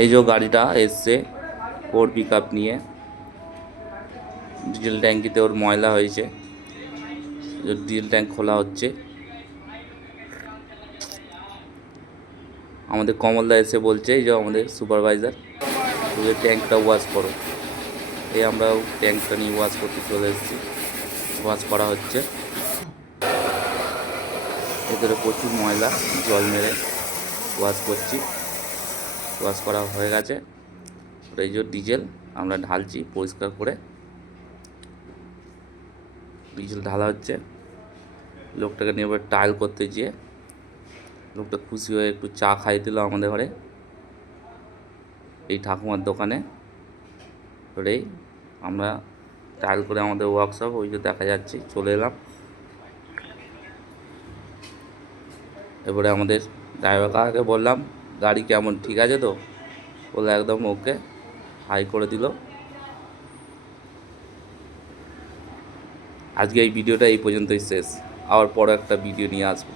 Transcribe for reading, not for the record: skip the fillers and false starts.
এই যে গাড়িটা এসছে ওর পিক আপ নিয়ে, ডিজেল ট্যাঙ্কিতে ওর ময়লা হয়েছে, ডিজেল ট্যাঙ্ক খোলা হচ্ছে। আমাদের কমলদা এসে বলছে, এই যে আমাদের সুপারভাইজার, তুমি ট্যাঙ্কটা ওয়াশ করো। এই আমরাও ট্যাঙ্কটা নিয়ে ওয়াশ করতে চলে এসেছি, ওয়াশ করা হচ্ছে। ভেতরে প্রচুর ময়লা, জল মেরে ওয়াশ করছি। ওয়াশ করা হয়ে গেছে। এই যে ডিজেল আমরা ঢালছি পরিষ্কার করে, ডিজেল ঢালা হচ্ছে। লোকটাকে নিয়ে এবার টাইল করতে গিয়ে লোকটা খুশি হয়ে একটু চা খাই দিল আমাদের ঘরে, এই ঠাকুমার দোকানে। এই আমরা টাইল করে আমাদের ওয়ার্কশপ ওই যে দেখা যাচ্ছে চলে এলাম। এবারে আমাদের ড্রাইভার কাকাকে বললাম, গাড়ি কেমন, ঠিক আছে তো? বলে একদম ওকে, হাই করে দিল। আজকে এই ভিডিওটা এই পর্যন্তই শেষ, আবার পরে একটা ভিডিও নিয়ে আসবো।